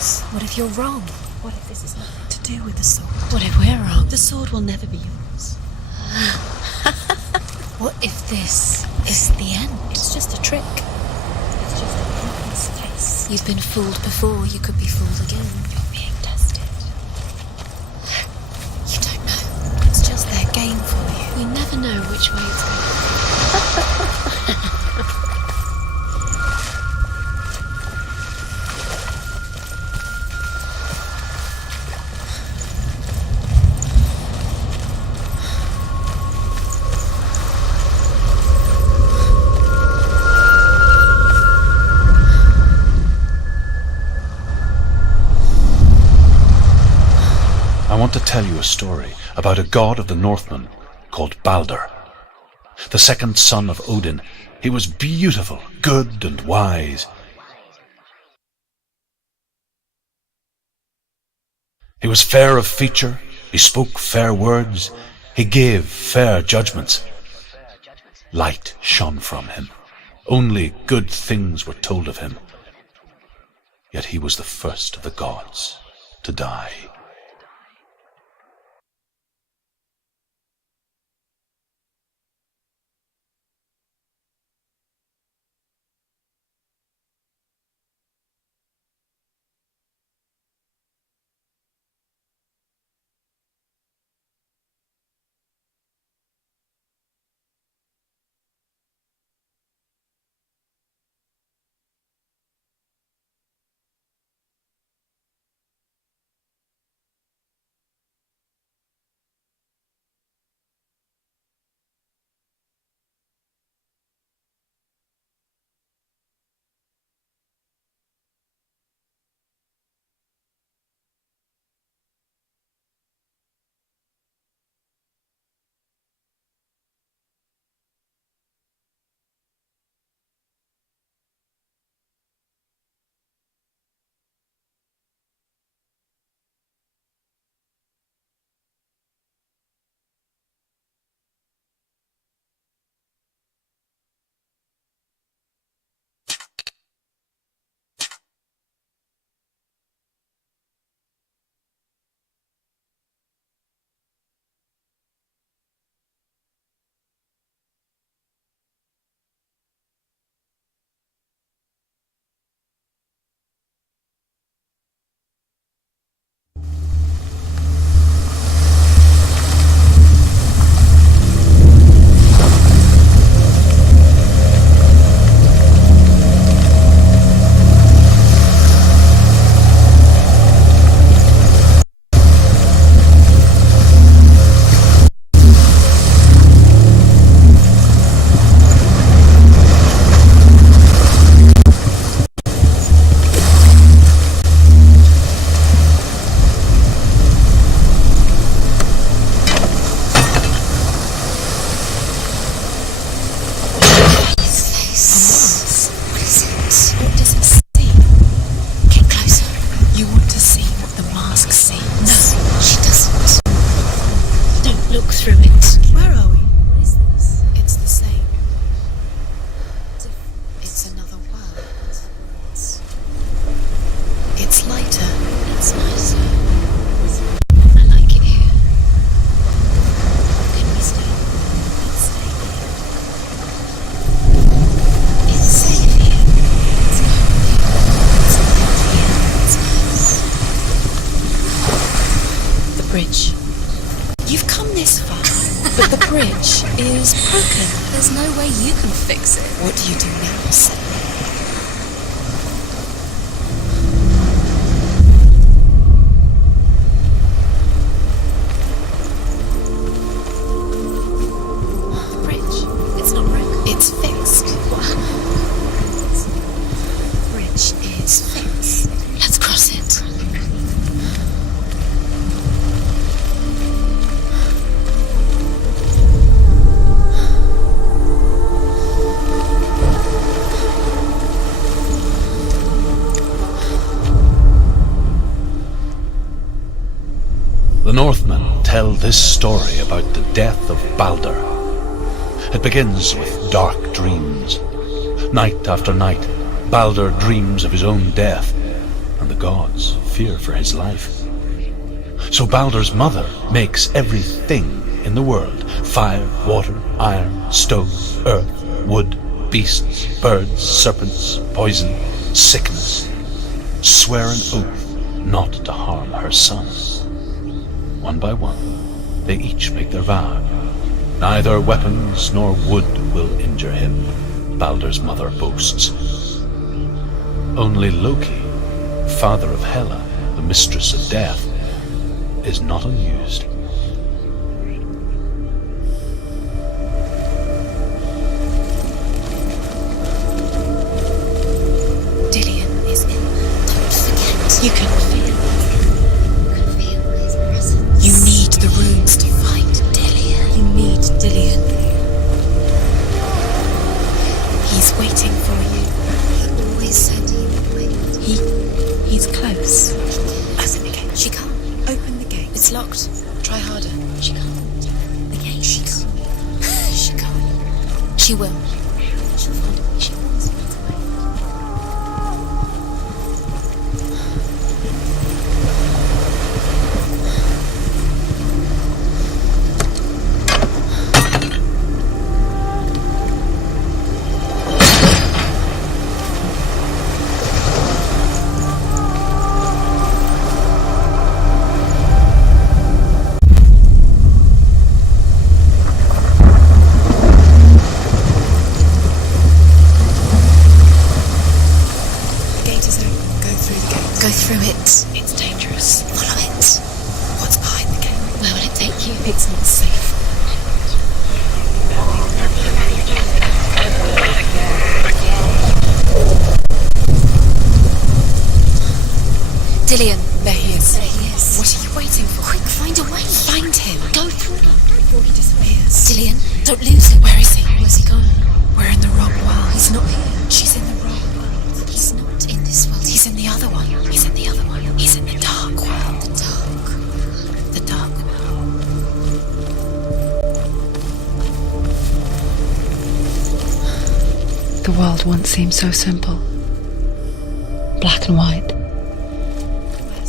knows? What if you're wrong? What if this is nothing to do with the sword? What if we're wrong? The sword will never be yours. What if this is the end? It's just a trick. It's just a pointless face. You've been fooled before, you could be fooled again. You're being tested. You don't know. It's just their game for you. You never know which way it's going. I want to tell you a story about a god of the Northmen called Balder. The second son of Odin, he was beautiful, good and wise. He was fair of feature, he spoke fair words, he gave fair judgments. Light shone from him. Only good things were told of him. Yet he was the first of the gods to die. Bridge. You've come this far, but the bridge is broken. There's no way you can fix it. What do you do now, Senuas? The bridge, it's not broken. It's fixed. What? The bridge is fixed. Let's cross it. The Northmen tell this story about the death of Balder. It begins with dark dreams. Night after night, Balder dreams of his own death. and the gods fear for his life. So Baldur's mother makes everything in the world, fire, water, iron, stone, earth, wood, beasts, birds, serpents, poison, sickness, swear an oath not to harm her son. One by one, they each make their vow. Neither weapons nor wood will injure him, Baldur's mother boasts. Only Loki, father of Hela, the mistress of death, is not amused. Dillion is in. Don't forget. You can feel. You can feel his presence. You need the runes to find Dillion. You need Dillion. He's waiting for you. He always said he would wait. He's close. Open the gate. She can't. Open the gate. It's locked. Try harder. She can't. The gate. She can't. She can't. She will. She'll find a way. She wants me to wait. Go through it. It's dangerous. Follow it. What's behind the gate? Where will it take you? It's not safe. Dillion. There he is. There he is. What are you waiting for? Quick, find a way. Find him. Go through him before he disappears. Dillion, don't lose him. Where is he? Where's he gone? We're in the wrong world. He's not here. She's in the wrong world. He's not in this world. He's in the other one. He's in the other one. He's in the dark world. The dark. The dark world. The world once seemed so simple. Black and white.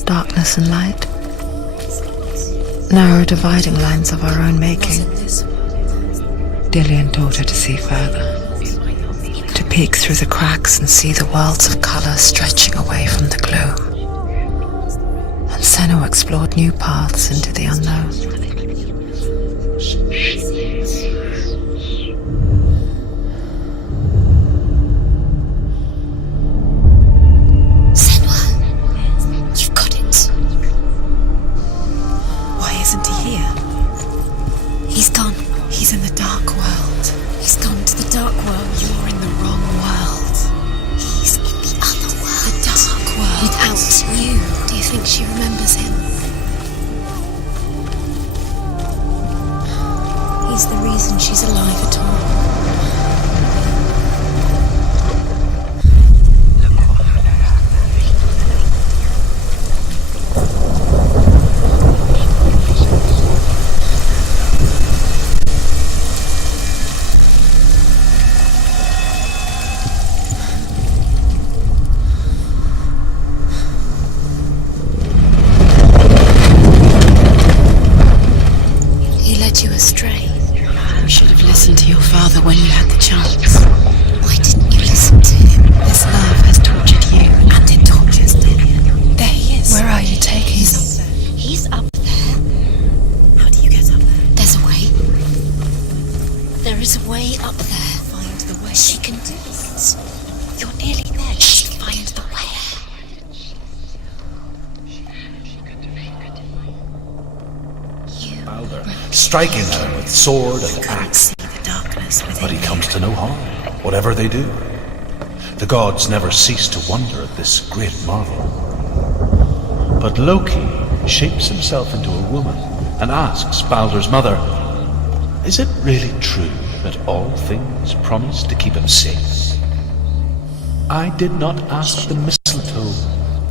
Darkness and light. Narrow dividing lines of our own making. Dillion taught her to see further. To peek through the cracks and see the worlds of colour stretching away from the gloom. And Senua explored new paths into the unknown. Senua, you've got it. Why isn't he here? He's gone. He's in the dark world. He's gone to the dark world. You're in the wrong world. He's in the other world. The dark world. Without you. Do you think she remembers him? He's the reason she's alive at all. You astray. You should have listened to your father when you had the chance. Why didn't you listen to him? This love has tortured you, and it tortures Dillion. There he is. Where are you taking him? He's up there. How do you get up there? There's a way. There is a way up there. Find the way. She can do it. You're nearly there. Just find the way. Baldur, striking her with sword and axe. But he comes to no harm, whatever they do. The gods never cease to wonder at this great marvel. But Loki shapes himself into a woman and asks Baldur's mother, is it really true that all things promise to keep him safe? I did not ask the mistletoe,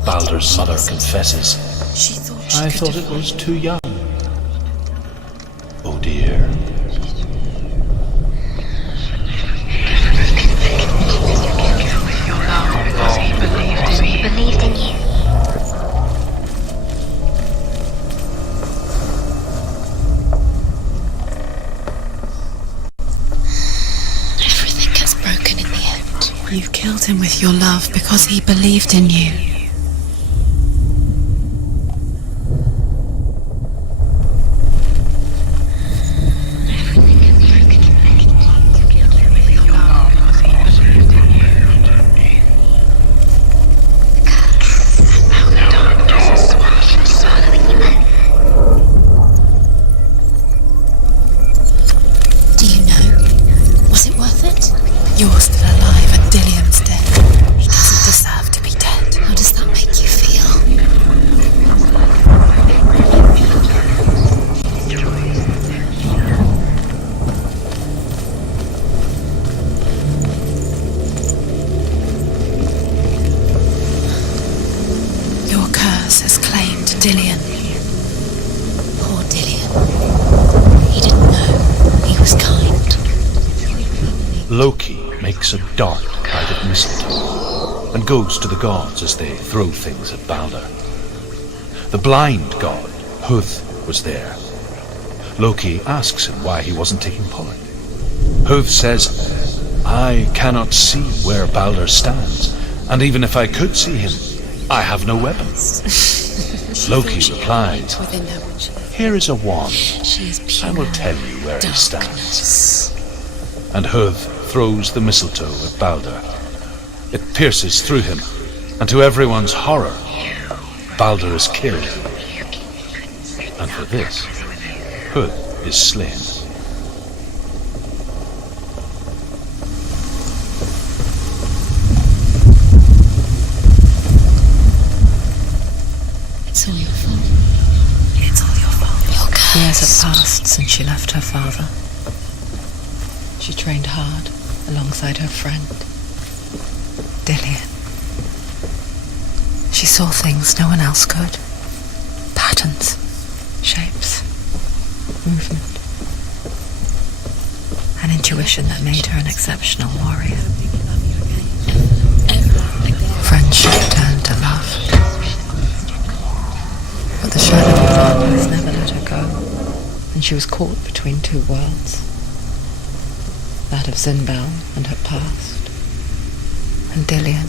Baldur's mother confesses. I thought it was too young. Oh dear. He believed in you. You killed him with your love because he believed in you. You're still alive and Dillian's dead. He doesn't deserve to be dead. How does that make you feel? Your curse has claimed Dillian. Poor Dillian. He didn't know. He was kind. Loki makes a dart out of mistletoe and goes to the gods as they throw things at Balder. The blind god, Huth, was there. Loki asks him why he wasn't taking part. Huth says, I cannot see where Balder stands, and even if I could see him, I have no weapons. Loki replies, here is a wand. I will tell you where he stands. And Huth throws the mistletoe at Balder. It pierces through him, and to everyone's horror, Balder is killed. And for this, Huth is slain. It's all your fault. It's all your fault. Your curse. Years have passed since she left her father. She trained hard alongside her friend, Dillian. She saw things no one else could. Patterns, shapes, movement. An intuition that made her an exceptional warrior. Friendship turned to love. But the shadow of darkness never let her go, and she was caught between two worlds. That of Zinbel and her past, and Dillian,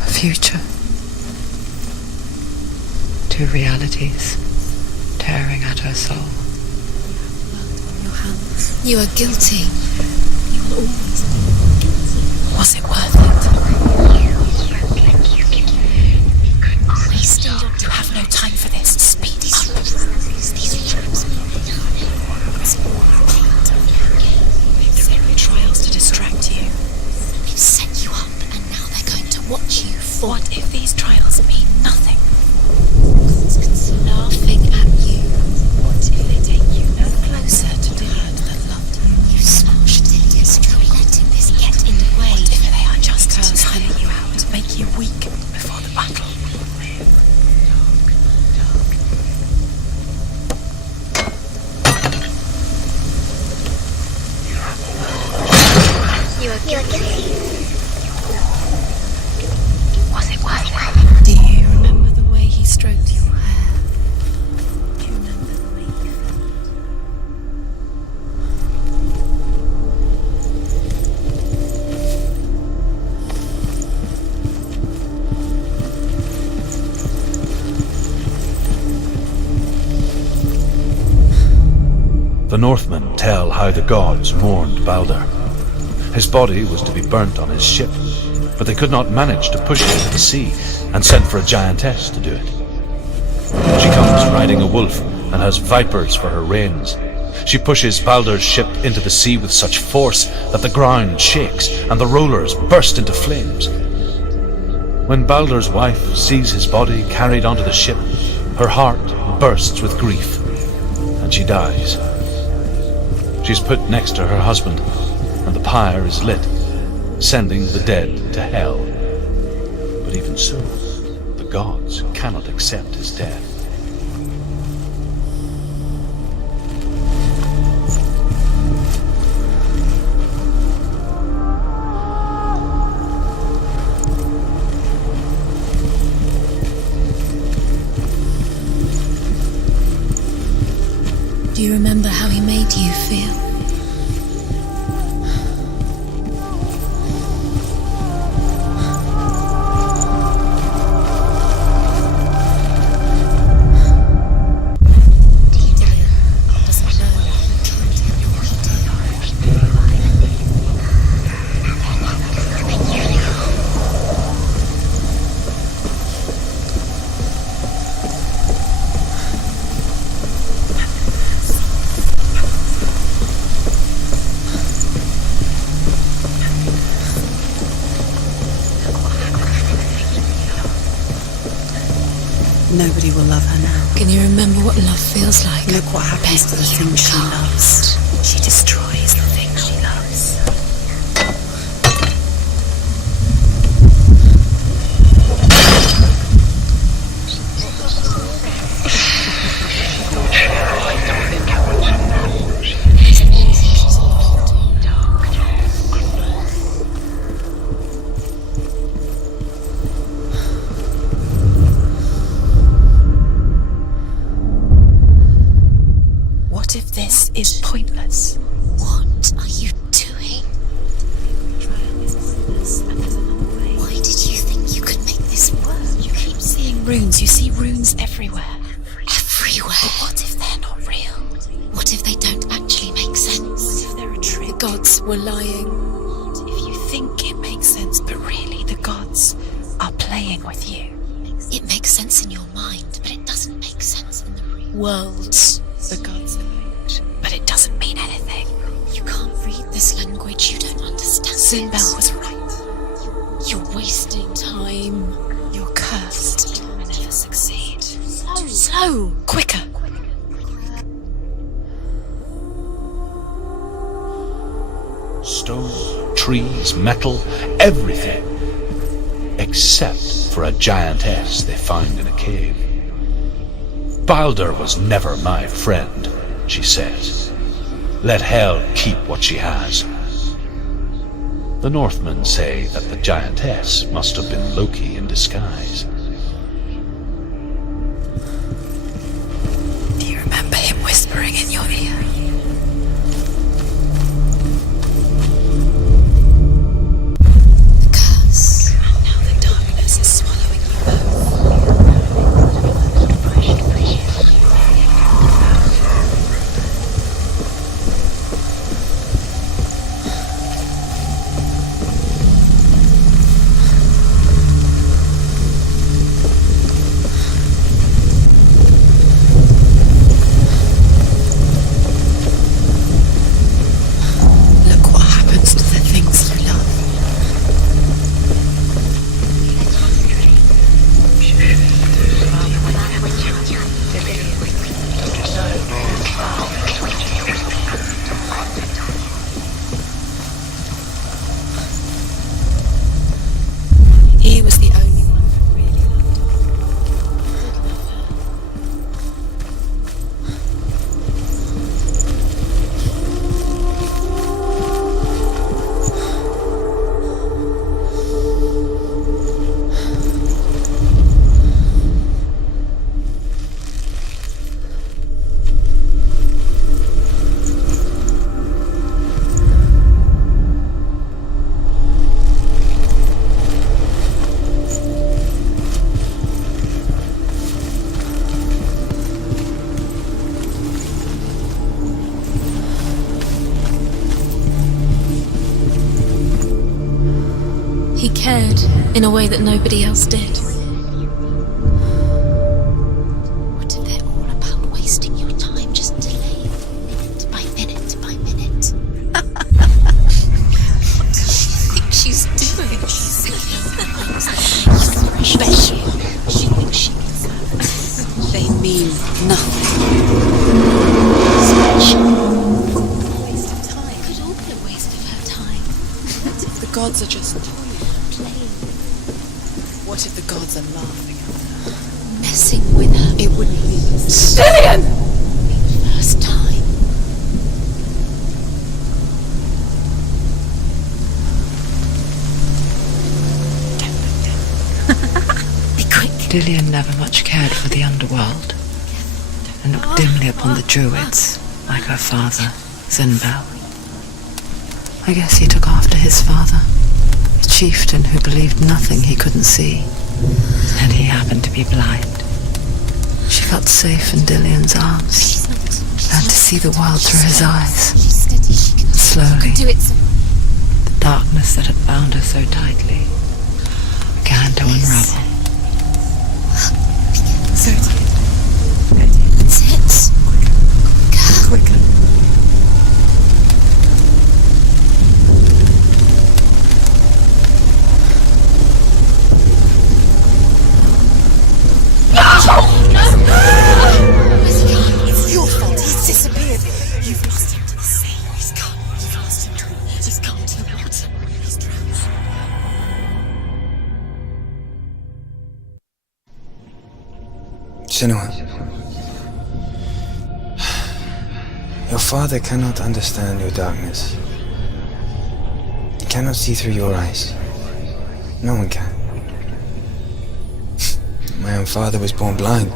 her future. Two realities tearing at her soul. You are guilty. You will always be guilty. Was it worth it? Wasting your time. You have no time for this. Speed up. These trials trials to distract you. They've set you up and now they're going to watch you fall. What if these trials mean nothing? Laughing at you. What if they take you no closer to the hurt that loved you? You smashed it, letting this get in the way. What if they are just to tire you out, make you weak before the battle? You are guilty. Was it worth it? Do you remember the way he stroked your hair? Do you remember the way you felt? The Northmen tell how the gods mourned Balder. His body was to be burnt on his ship, but they could not manage to push it into the sea and sent for a giantess to do it. She comes riding a wolf and has vipers for her reins. She pushes Balder's ship into the sea with such force that the ground shakes and the rollers burst into flames. When Balder's wife sees his body carried onto the ship, her heart bursts with grief and she dies. She's put next to her husband, and the pyre is lit, sending the dead to hell. But even so, the gods cannot accept his death. Do you remember how he made you feel? Nobody will love her now. Can you remember what love feels like? Look what happens to the things she loves. She destroys the things she loves. What if this is pointless? What are you doing? Why did you think you could make this work? You keep seeing runes. You see runes everywhere. Everywhere. But what if they're not real? What if they don't actually make sense? What if they're a trick? The gods were lying. What if you think it makes sense, but really the gods are playing with you? It makes sense in your mind, but it doesn't make sense in the real Worlds. The gods claimed, but it doesn't mean anything. You can't read this language, you don't understand. Sinbel was right. You're wasting time. You're cursed. You'll never succeed. Slow. Quicker. Stone, trees, metal, everything. Except for a giantess they find in a cave. Baldur was never my friend, she says. Let Hel keep what she has. The Northmen say that the giantess must have been Loki in disguise. Do you remember him whispering in your ear? The curse. Now the darkness is swallowing you both. Look what happens to the things you love. He was the only one who really He cared in a way that nobody else did. What if they're all about wasting your time, just delaying minute by minute by minute? What does she think she's doing? She's special. She thinks she can. They mean nothing. Special. Waste of time. Could all be a waste of her time. The gods are just Playing, What if the gods are laughing at her? messing with her. It wouldn't be Dillian! First time. Be quick. Dillian never much cared for the underworld, and looked dimly upon the druids, like her father, Sinbel. I guess he took after his father, a chieftain who believed nothing he couldn't see, and he happened to be blind. She felt safe in Dillian's arms, She's not. learned to see the world through his eyes. She's steady. She can Slowly, do it. the darkness that had bound her so tightly began to unravel. That's it. Quicker. Senua, your father cannot understand your darkness. He cannot see through your eyes. No one can. My own father was born blind.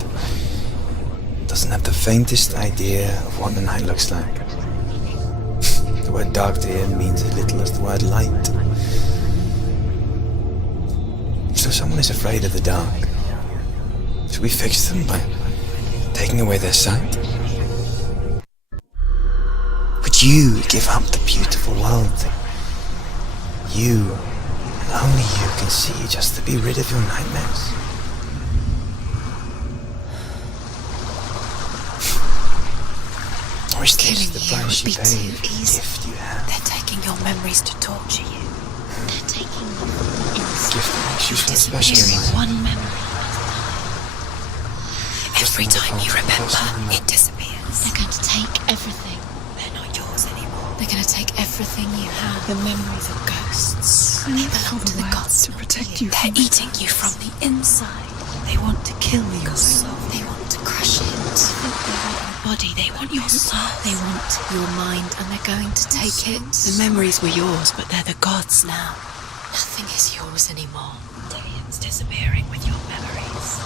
Doesn't have the faintest idea of what the night looks like. The word dark to him means as little as the word light. So someone is afraid of the dark. Should we fix them by taking away their sight? Would you give up the beautiful world that you, and only you, can see just to be rid of your nightmares? Or is this the price you pay for the gift you have? They're taking your memories to torture you. They're taking you from the inside. Gift that makes you so special in Disappearing life. one memory. Every time you remember, it disappears. They're going to take everything. They're not yours anymore. They're going to take everything you have. The memories of ghosts. They belong to the gods to protect you. They're eating you from the inside. They want to kill your soul. They want to crush it. They want your body. They want your soul. They want your mind, and they're going to take it. The memories were yours, but they're the gods now. Nothing is yours anymore. Darian's disappearing with your memories.